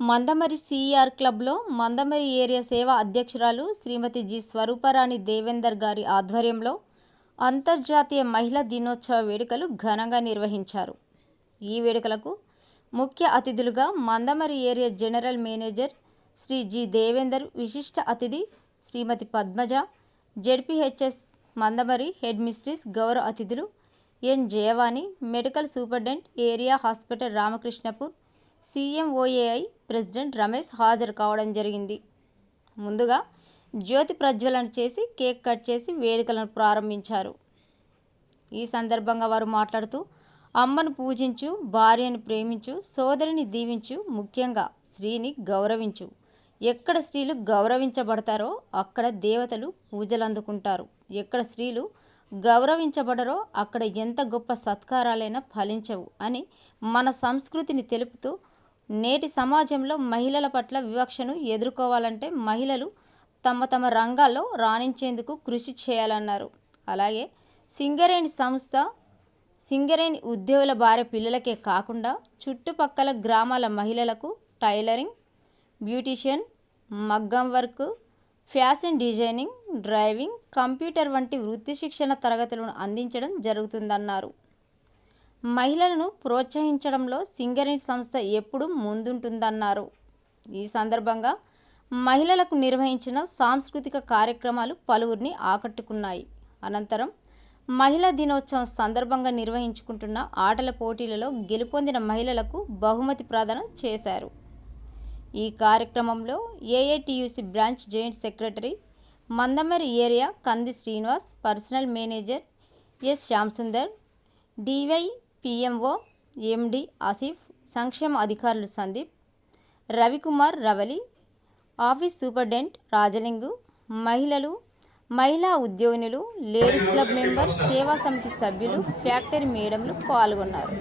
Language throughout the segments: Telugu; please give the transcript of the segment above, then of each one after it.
మందమరి సిఆర్ క్లబ్లో మందమరి ఏరియా సేవా అధ్యక్షురాలు శ్రీమతి జి స్వరూపరాణి దేవేందర్ గారి ఆధ్వర్యంలో అంతర్జాతీయ మహిళా దినోత్సవ వేడుకలు ఘనంగా నిర్వహించారు. ఈ వేడుకలకు ముఖ్య అతిథులుగా Mandamarri area general manager Shri G Devender విశిష్ట అతిథి Shrimati Padmaja ZPHS Mandamarri headmistress గౌరవ అతిథులు N Jayavani medical superintendent area hospital Ramakrishnapur CMOAI president Ramesh హాజరు కావడం జరిగింది. ముందుగా జ్యోతి ప్రజ్వలన చేసి కేక్ కట్ చేసి వేడుకలను ప్రారంభించారు. ఈ సందర్భంగా వారు మాట్లాడుతూ అమ్మను పూజించు భార్యను ప్రేమించు సోదరిని దీవించు ముఖ్యంగా స్త్రీని గౌరవించు. ఎక్కడ స్త్రీలు గౌరవించబడతారో అక్కడ దేవతలు పూజలు అందుకుంటారు ఎక్కడ స్త్రీలు గౌరవించబడరో అక్కడ ఎంత గొప్ప సత్కారాలైనా ఫలించవు అని మన సంస్కృతిని తెలుపుతూ నేటి సమాజంలో మహిళల పట్ల వివక్షను ఎదుర్కోవాలంటే మహిళలు తమ తమ రంగాల్లో రాణించేందుకు కృషి చేయాలన్నారు. అలాగే సింగరేణి సంస్థ సింగరేణి ఉద్యోగుల భార్య పిల్లలకే కాకుండా చుట్టుపక్కల గ్రామాల మహిళలకు టైలరింగ్ బ్యూటీషియన్ మగ్గం work fashion designing driving computer వంటి వృత్తి శిక్షణ తరగతులను అందించడం జరుగుతుందన్నారు. మహిళలను ప్రోత్సహించడంలో సింగరేణి సంస్థ ఎప్పుడూ ముందుంటుందన్నారు. ఈ సందర్భంగా మహిళలకు నిర్వహించిన సాంస్కృతిక కార్యక్రమాలు పలువురిని ఆకట్టుకున్నాయి. అనంతరం మహిళా దినోత్సవం సందర్భంగా నిర్వహించుకుంటున్న ఆటల పోటీలలో గెలుపొందిన మహిళలకు బహుమతి ప్రదానం చేశారు. ఈ కార్యక్రమంలో AITUC branch joint secretary Mandamarri area Kandi Srinivas personal manager S Shyamsundar DY PMO MD Asif సంక్షేమ అధికారులు సందీప్ రవికుమార్ రవలి ఆఫీస్ సూపరింటెండెంట్ రాజలింగు మహిళలు మహిళా ఉద్యోగినులు లేడీస్ క్లబ్ మెంబర్ సేవా సమితి సభ్యులు ఫ్యాక్టరీ మేడంలు పాల్గొన్నారు.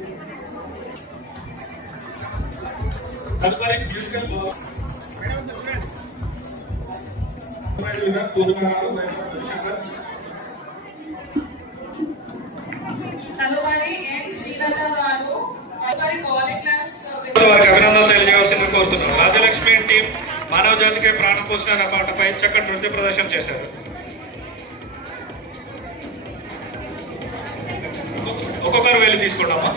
తదుపరి ఎన్ శ్రీలత గారు తదుపరి కాలేజ్ క్లాస్ వారికి అభినందనలు తెలియజేయాల్సిందిగా కోరుతున్నాను రాజలక్ష్మి టీం మానవ జాతికి ప్రాణం పోసిన అనే పాటపై చక్కటి నృత్య ప్రదర్శన చేశారు. ఒక్కొక్కరు వెళ్ళి తీసుకుంటామా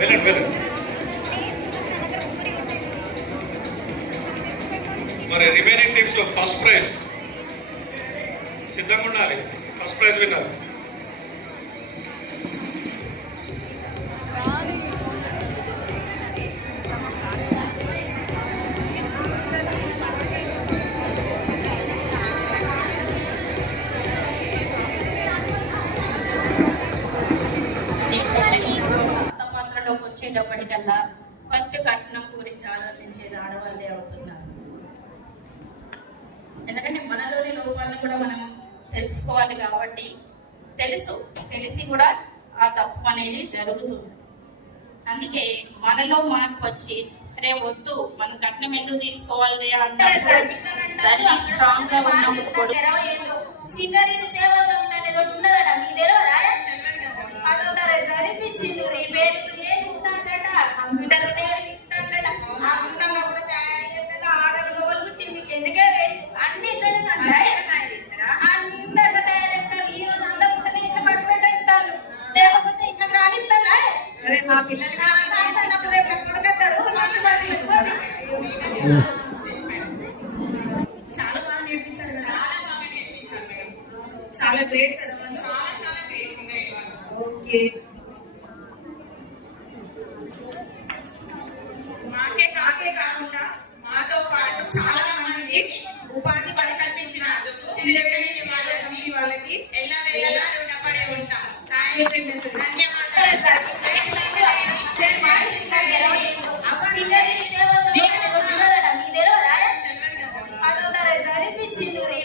వెళ్ళండి వెళ్ళండి. మరి రిమైనింగ్ టీమ్స్లో ఫస్ట్ ప్రైజ్ సిద్ధంగా ఉండాలి. ఫస్ట్ ప్రైజ్ విన్నారు. వచ్చేటప్పటికల్లా ఫస్ట్ కట్నం గురించి ఆలోచించేది ఆడవాళ్ళే అవుతున్నారు. ఎందుకంటే మనలోని లోపాలను కూడా మనం తెలుసుకోవాలి కాబట్టి తెలుసు తెలిసి కూడా ఆ తప్పు అనేది జరుగుతుంది. అందుకే మనలో మార్పు వచ్చి రే వద్దు మనం కట్నం ఎందుకు తీసుకోవాలి దాన్ని స్ట్రాంగ్గా ఉన్నప్పుడు అదే మా పిల్లలు చాలా బాగా నేర్పించారు చాలా చాలా గ్రేట్ కదా చాలా చాలా మాకే కాకే కాకుండా మాతో పాటు చాలా మంది ఉపాధి పరికల్పించిన వాళ్ళకి ఎలా ఎలా రుణపడి ఉంటాం to